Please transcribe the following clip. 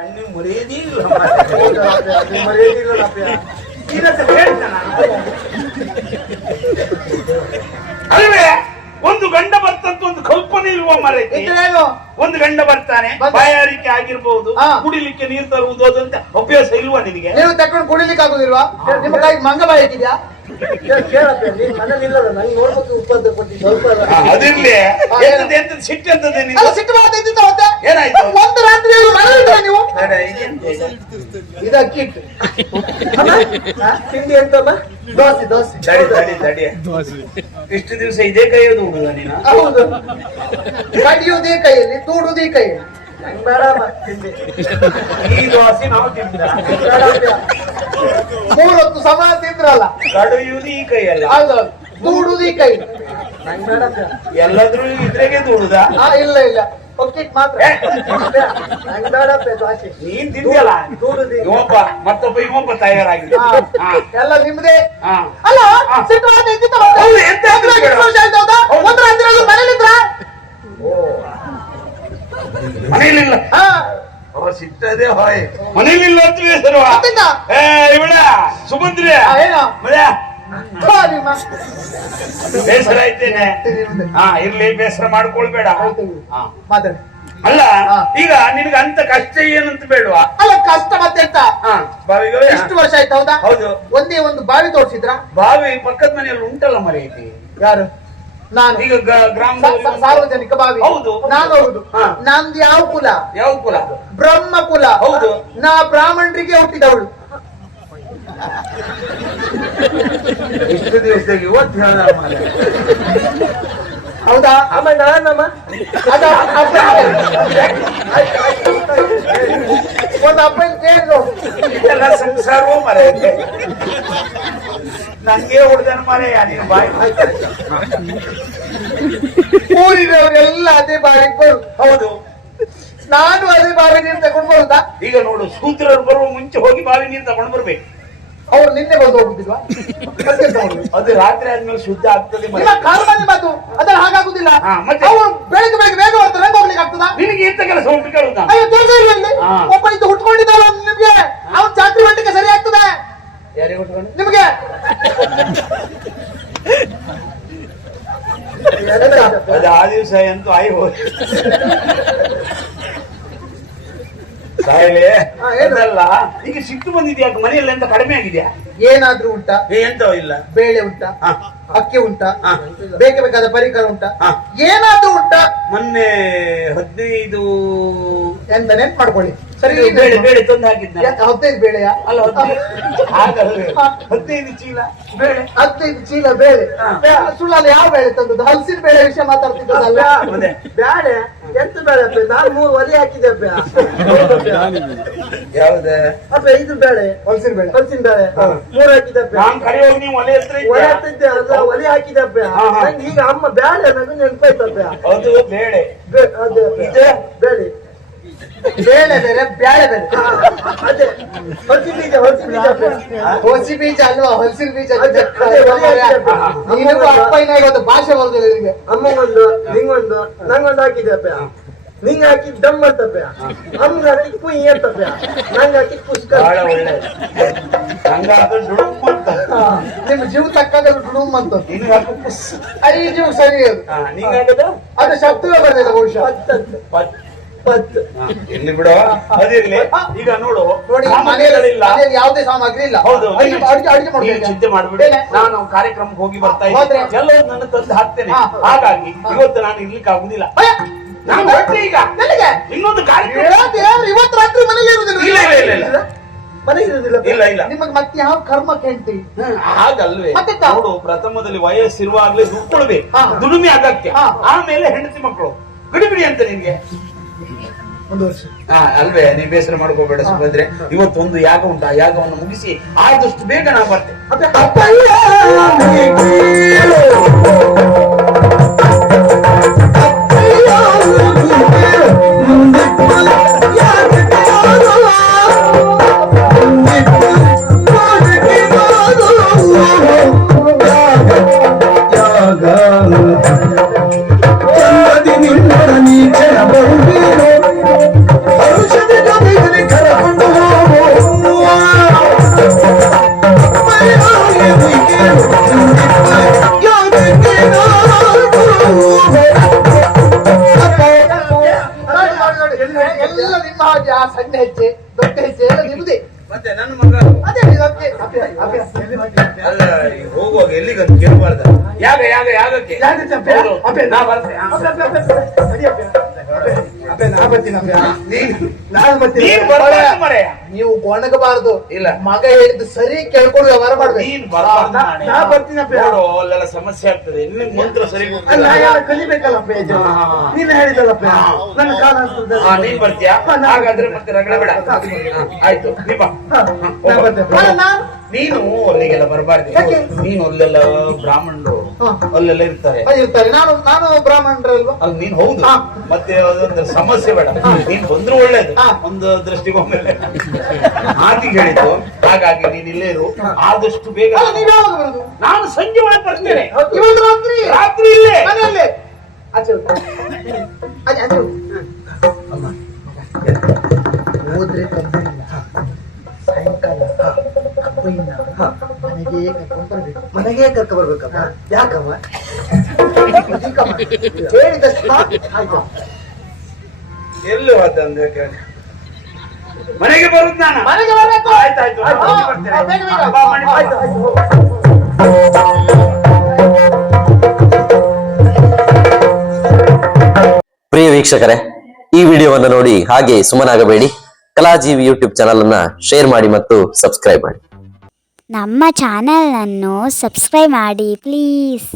ಅಣ್ಣಿ ಮರ್ಯಾದಿಲ್ಲ ಅಲ್ವೇ ಒಂದು ಗಂಡ ಬರ್ತಂತ ಒಂದು ಕಲ್ಪನೆ ಇಲ್ವಾ ಮರೈತಿ ಒಂದು ಗಂಡ ಬರ್ತಾನೆ ಬಾಯಾರಿಕೆ ಆಗಿರ್ಬಹುದು ಕುಡಿಲಿಕ್ಕೆ ನೀರು ತರುವುದು ಅದಂತ ಅಭ್ಯಾಸ ಇಲ್ವಾ ನಿನಗೆ? ನೀವು ತಕೊಂಡು ಕುಡಿಲಿಕ್ಕೆ ಆಗುದಿಲ್ವಾ? ನಿಮ್ಮ ಕೈ ಮಂಗ ಬಾಯಿ ಇಟ್ಟಿದ್ಯಾ? ಅದಿರ್ಲಿ ಸಿಟ್ಟು ಅಂತದೆ ಸಿಟ್ಟು ಏನಾಯ್ತು? ಒಂದು ರಾತ್ರಿ ನೀವು ಇದು ಅಕ್ಕಿ ತಿಂಡಿ ಎಂತಲ್ಲ ದೋಸೆ ದೋಸೆ ಇಷ್ಟು ದಿವಸ ಇದೇ ಕೈಯೋದು ಹುಡುಗ ನೀನು? ಹೌದು, ಕಡಿಯುವುದೇ ಕೈಯಲ್ಲಿ, ತೂಡುವುದೇ ಕೈಯಲ್ಲಿ. ಈ ದೋಸೆ ನಾವು ತಿಂದ 3 ಹೊತ್ತು ಸಮ ತಿಂದ್ರಲ್ಲ, ಕಡಿಯುವುದು ಈ ಕೈಯಲ್ಲ, ಹೌದೌದು, ತೂಡುವುದು ಈ ಕೈ. ಎಲ್ಲಾದ್ರೂ ಇದ್ರೆಗೆ ತೂಡುದ? ಇಲ್ಲ ಇಲ್ಲ, ಒಕ್ಕಿಟ್ ಮಾತ್ರ. ನೀನ್ ತಿಂದಿಯಲ್ಲ ಇವೊಬ್ಬ ಮತ್ತೊಬ್ಬ ಇವೊಬ್ಬ ತಯಾರಾಗಿದೆ ಎಲ್ಲ ನಿಮ್ದೇ. ಹಾ ಅಲ್ಲ ಸಿಟ್ಟು ಮನೇಲಿಲ್ಲ ಸಿಟ್ಟದೆ ಹೋಯ್ ಮನೇಲಿಲ್ಲ ಅಂತ ಹೆಸರು ಇವಳ ಸುಭದ್ರೆ ಬೇಸರ ಐತೇನೆ. ಹಾ ಇರ್ಲಿ, ಬೇಸರ ಮಾಡ್ಕೊಳ್ಬೇಡ. ಅಲ್ಲ ಈಗ ನಿನ್ಗ ಅಂತ ಕಷ್ಟ ಏನಂತ ಬೇಡವಾ? ಅಲ್ಲ ಕಷ್ಟ ಮತ್ತೆ ಬಾವಿಗಳು ಎಷ್ಟು ವರ್ಷ ಆಯ್ತು? ಹೌದಾ? ಹೌದು. ಒಂದೇ ಒಂದು ಬಾವಿ ತೋರಿಸಿದ್ರ? ಬಾವಿ ಪಕ್ಕದ ಮನೆಯಲ್ಲಿ ಉಂಟಲ್ಲ ಮರೆಯತಿ. ಯಾರು? ನಾನು. ಈಗ ಗ್ರಾಮ ಸಾರ್ವಜನಿಕ ಬಾವಿ. ಹೌದು. ನಾನು ಹೌದು. ನಂದು ಯಾವ ಕುಲ? ಯಾವ ಕುಲ? ಬ್ರಹ್ಮ ಕುಲ. ಹೌದು. ನಾ ಬ್ರಾಹ್ಮಣರಿಗೆ ಹುಟ್ಟಿದವಳು. ಇಷ್ಟು ದಿವಸದಾಗ ಇವತ್ತು ಹೇಳ ಹೌದಾ? ಒಂದು ಅಪ್ಪನ ಕೇಳಿದ್ರು ಇದೆಲ್ಲ ಸಂಸಾರವೂ ಮರೆಯತ್ತೆ. ನಂಗೆ ಹೊಡೆದನ ಮರೆಯ ನೀನು ಬಾಯಿ. ಊರಿನವರೆಲ್ಲ ಅದೇ ಬಾವಿಗೆ ಬರುದು. ಹೌದು, ನಾನು ಅದೇ ಬಾವಿ ನೀರು ತಗೊಂಡು ಬರುದಾ? ಈಗ ನೋಡು, ಸೂತ್ರರು ಬರುವ ಮುಂಚೆ ಹೋಗಿ ಬಾವಿ ನೀರು ತಗೊಂಡು ಬರ್ಬೇಕು. ಅವ್ರು ನಿನ್ನೆ ಬಂದು ಹೋಗುದಿಲ್ವಾ? ಅದು ರಾತ್ರಿ ಆದ್ಮೇಲೆ ಶುದ್ಧ ಆಗ್ತದೆ. ಮಾತು ಅದ್ರ ಹಾಗಾಗುದಿಲ್ಲ. ಮತ್ತೆ ಅವ್ರು ಬೆಳಗ್ಗೆ ಬೆಳಗ್ಗೆ ಬೇಗ ಬರ್ತಾರೆ, ಹೆಂಗ್ ಹೋಗ್ಲಿಕ್ಕೆ ಆಗ್ತದ? ನಿನಗೆ ಎಂತ ಕೆಲಸ ಉಂಟು ಕೇಳುದ? ಅಯ್ಯೋ ಕೆಲಸ ಇಲ್ಲ ಇಲ್ಲಿ. ಒಬ್ಬ ಇದು ಹುಟ್ಕೊಂಡಿದ್ದಾರ ನಿಮ್ಗೆ, ಅವ್ನ ಜಾತ್ರೆ ಮಟ್ಟಿಗೆ ಸರಿ ಆಗ್ತದೆ. ಯಾರಿಗೆ ಹುಟ್ಕೊಂಡು? ನಿಮ್ಗೆ. ಅದು ಆ ದಿವಸ ಎಂತೂ ಆಯ್ ಹೋಗಿ ಸಾಯಲೇ ಅದಲ್ಲ. ಈಗ ಸಿಟ್ಟು ಬಂದಿದ್ಯಾ? ಮನೆಯಲ್ಲಿ ಎಂತ ಕಡಿಮೆ ಆಗಿದ್ಯಾ? ಏನಾದ್ರೂ ಉಂಟಾ? ಎಂತ ಇಲ್ಲ. ಬೇಳೆ ಉಂಟಾ? ಅಕ್ಕಿ ಉಂಟಾ? ಬೇಕಾದ ಪರಿಕರ ಉಂಟಾ? ಏನಾದ್ರೂ ಉಂಟಾ? ಮೊನ್ನೆ 15 ಎಂತ ನೆನ್ಪು ಮಾಡ್ಕೊಳ್ಳಿ. ಸರಿ, ಬೇಳೆ ಬೇಳೆ ತಂದು ಹಾಕಿದ್ದ. 15 ಬೇಳೆಯ? ಅಲ್ಲ, 15 ಚೀಲ ಬೇಳೆ. 15 ಚೀಲ ಬೇಳೆ ಸುಳ್ಳಲ್ಲ. ಯಾವ ಬೇಳೆ ತಂದದ್ದು? ಹಲಸಿನ ಬೇಳೆ ವಿಷಯ ಮಾತಾಡ್ತಿದ್ದಲ್ಲ. ಬೇಳೆ ಎಂತ ಬೇಳೆ? ನಾನು 3 ಒಲೆ ಹಾಕಿದ್ದೆ. ಯಾವ್ದ ಅಪ್ಪ? ಇದು ಬೇಳೆ, ಹಲಸಿನ ಬೇಳೆ. ಹಲಸಿನ ಬೇಳೆ 3 ಹಾಕಿದಪ್ಪ. ನಾನ್ ಕರೆಯೋಗಿ ನೀವು ಒಲೆ ಹತ್ರ ಒಲೆ ಹತ್ತಿದ್ದೆ ಅಲ್ಲ, ಒಲೆ ಹಾಕಿದಪ್ಪ. ನಂಗೆ ಈಗ ಅಮ್ಮ ಬೇಳೆ ನನಗೆ ನೆನಪಾಯ್ತಪ್ಪ. ಅದು ಬೇಳೆ. ಅದು ಬೇಳೆ. ಬೇಳೆ ಬೇರೆ, ಬ್ಯಾಳೆ ಬೇರೆ. ಅದೇ ಹೊಸಿ ಬೀಜ. ಹೊಸಿ ಬೀಜ ಅಲ್ವಾ? ಹಲಸಿನ ಬೀಜ. ಅಪ್ಪ ಇವತ್ತು ಭಾಷೆ ಬರುದಿಲ್ಲ ನಿಮಗೆ. ಅಮ್ಮಗೊಂದು, ನಿಂಗೊಂದು, ನಂಗೊಂದು ಹಾಕಿದಪ್ಪ. ನಿಂಗೆ ಹಾಕಿದ್ ದಮ್ ಅಂತಪ್ಪ, ಅಮ್ಗೆ ಹಾಕಿದ್ ಕುಯ್ ಅಂತಪ್ಪ, ನಂಗೆ ಹಾಕಿದ್ ಪುಷ್ಕರ. ನಿಮ್ ಜೀವ ತಕ್ಕಾಗ ಡುಡುಮ್ ಅಂತ. ಈ ಜೀವ ಸರಿ. ಅದು ಶಬ್ದವೇ ಬರ್ತಿಲ್ಲ ಬಹುಶಃ. ಎಲ್ಲಿ ಬಿಡೋ, ಅದಿರ್ಲಿ. ಈಗ ನೋಡು, ನೋಡಿ, ಸಾಮಗ್ರಿಗಳಿಲ್ಲ, ಯಾವುದೇ ಸಾಮಗ್ರಿ ಇಲ್ಲ. ಹೌದು, ಅಡಿಗೆ ಮಾಡ್ಬೇಕು. ಚಿಂತೆ ಮಾಡ್ಬಿಡಿ. ನಾನು ಕಾರ್ಯಕ್ರಮಕ್ಕೆ ಹೋಗಿ ಬರ್ತಾ ಇದ್ದೆ, ಎಲ್ಲವೂ ನನ್ನ ತಂದು ಹಾಕ್ತೇನೆ. ಹಾಗಾಗಿ ಇವತ್ತು ನಾನು ಇರ್ಲಿಕ್ಕೆ ಆಗುದಿಲ್ಲ. ನಾನು ಹೊರಟೆ ಈಗ. ಇನ್ನೊಂದು ಕಾರ್ಯಕ್ರಮ ಇವತ್ತು ರಾತ್ರಿ ಮನೇಲಿ ಇರುವುದಿಲ್ಲ. ಇಲ್ಲ ಮನೆ ಇರುವುದಿಲ್ಲ. ಇಲ್ಲ. ನಿಮಗೆ ಮತ್ತೆ ಯಾವ ಕರ್ಮ ಕೇಳ್ತಿ? ಹಾಗಲ್ವೇ. ನೋಡು, ಪ್ರಥಮದಲ್ಲಿ ವಯಸ್ಸಿರುವಾಗ್ಲೇ ದುಡ್ಕೊಳ್ಬೇಕು, ದುಡಿಮೆ ಅಗತ್ಯ. ಆಮೇಲೆ ಹೆಂಡತಿ ಮಕ್ಕಳು ಗಡಿಬಿಡಿ ಅಂತ ನಿನ್ಗೆ. ಒಂದು ವರ್ಷ ಅಲ್ವೇ? ನೀ ಬೇಸರ ಮಾಡ್ಕೋಬೇಡ ಸುಭದ್ರೆ. ಇವತ್ತೊಂದು ಯಾಗ ಉಂಟು, ಆ ಯಾಗವನ್ನು ಮುಗಿಸಿ ಆದಷ್ಟು ಬೇಗ ನಾ ಬರ್ತೇನೆ. ಔಷಧಿ ಹಾಗೆ ಆ ಸಣ್ಣ ಹೆಜ್ಜೆ ದೊಡ್ಡ ಹೆಜ್ಜೆ ಎಲ್ಲ ನಿಮ್ಮದೇ. ಮತ್ತೆ ನನ್ನ ಮಗ ಅದೇ ಇದಕ್ಕೆ ಅಲ್ಲ ಹೋಗುವಾಗ ಎಲ್ಲಿಗಂತ ಕೇಳಬಾರ್ದ. ಯಾಗಕ್ಕೆ ನಾ ಬರ್ತೇನೆ. ನೀನ್ ಬರ್ಬಾರ್ದು ಮಾರಾಯ. ನೀವು ಗೊಣಗಬಾರದು. ಇಲ್ಲ. ಮಗ ಹೇಳಿದ್ದು ಸರಿ ಕೇಳ್ಕೊಂಡು ವ್ಯವಹಾರ ಮಾಡ್ಬೇಕು. ನೀನ್ ಬರ್ಬಾರ್ದು ಮಾರಾಯ. ನಾ ಬರ್ತೀನಿ ಅಪ್ಪ. ನೋಡು ಅಲ್ಲೆಲ್ಲ ಸಮಸ್ಯೆ ಆಗ್ತದೆ. ನಿನ್ ಮಂತ್ರ ಸರಿ ಅಲ್ಲ ಕಲಿಬೇಕಲ್ಲಪ್ಪ ಇದು. ನೀನು ಹೇಳಿದಲ್ಲಪ್ಪ ನನ್ನ ಕಾಲ ಆಗ್ತದೆ. ನೀನ್ ಬರ್ತೀಯಾ? ಹಾಗಾದ್ರೆ ಮತ್ತೆ ರಗಳೆ ಬೇಡ. ಆಯ್ತು ನೀ ಬಾ. ನಾ ಬರ್ತೇನೆ. ನೀನು ಅಲ್ಲಿಗೆಲ್ಲ ಬರಬಾರ್ದು. ನೀನು ಅಲ್ಲೆಲ್ಲ ಬ್ರಾಹ್ಮಣರು ಅಲ್ಲೆಲ್ಲ ಇರ್ತಾರೆ. ಇರ್ತಾರೆ. ನಾನು ಬ್ರಾಹ್ಮಣರಲ್ವಾ? ಅಲ್ಲಿ ನೀನ್ ಹೌದು. ಮತ್ತೆ ಅದೊಂದು ಸಮಸ್ಯೆ ಬೇಡ. ನೀನ್ ಬಂದ್ರು ಒಳ್ಳೇದು. ಒಂದು ದೃಷ್ಟಿಗೊಮ್ಮೆ ಮಾತಿಗೆ ಹೇಳಿದ್ದು. ಹಾಗಾಗಿ ನೀನ್ ಇಲ್ಲೇ ಇರು. ಆದಷ್ಟು ಬೇಗ. ನೀವು ಯಾವಾಗ ಬರುದು? ನಾನು ಸಂಜೆ ಒಳಗೆ ಬರ್ತೇನೆ. ಇವತ್ತು ರಾತ್ರಿ ರಾತ್ರಿ ಇಲ್ಲೇ ಮನೆಯಲ್ಲೇ ಆಚೆ ಹೋದ್ರೆ ತೊಂದರೆ ಇಲ್ಲ. ಸಾಯಂಕಾಲ ಅಪ್ಪಯ್ಯನ ಮನೆಗೆ ಕರ್ಕೊಂಡು ಬರ್ಬೇಕು. ಮನೆಗೆ ಕರ್ಕ ಬರ್ಬೇಕಮ್ಮ. ಯಾಕಮ್ಮ? ಹೇಳಿದಷ್ಟು ಆಯ್ತು. ಎಲ್ಲಿ ಹೋದ ಅಂದ್ರೆ ಕೇಳಿ. ಮನೆಗೆ ಬರುದು ನಾನು. ಮನೆಗೆ ಬರ್ಬೇಕು. ಆಯ್ತಾಯ್ತು. ಬೇಗ ಬೇಗ. ಬಾ, ಮಾಡಿ ಬಾ. ಆಯ್ತು, ಆಯ್ತು. ಪ್ರಿಯ ವೀಕ್ಷಕರೇ, ಈ ವಿಡಿಯೋವನ್ನು ನೋಡಿ ಹಾಗೆ ಸುಮ್ಮನಾಗಬೇಡಿ. ಕಲಾಜೀವಿ ಯೂಟ್ಯೂಬ್ ಚಾನಲ್ ಅನ್ನ ಶೇರ್ ಮಾಡಿ ಮತ್ತು ಸಬ್ಸ್ಕ್ರೈಬ್ ಮಾಡಿ. ನಮ್ಮ ಚಾನೆಲ್ ಅನ್ನು ಸಬ್ಸ್ಕ್ರೈಬ್ ಮಾಡಿ ಪ್ಲೀಸ್.